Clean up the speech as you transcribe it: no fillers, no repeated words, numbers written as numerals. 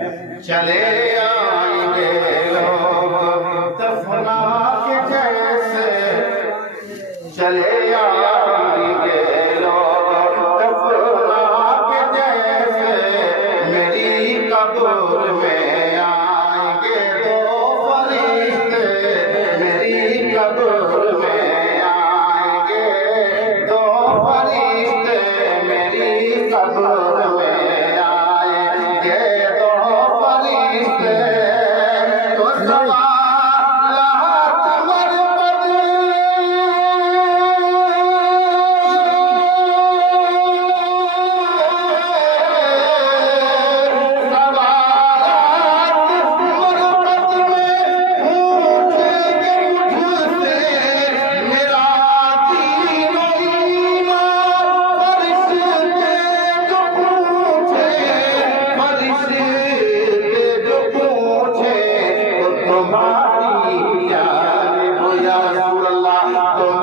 चले आएंगे लोग दफना के जैसे, चले आएंगे लोग दफना के जैसे, मेरी कब्र में आएंगे दो फरिश्ते, मेरी कब्र में आएंगे दो फरिश्ते, मेरी कब्र में आएंगे दो फरिश्ते। तो सवालात मरबत तुम्हारी जान हो या रसूल अल्लाह।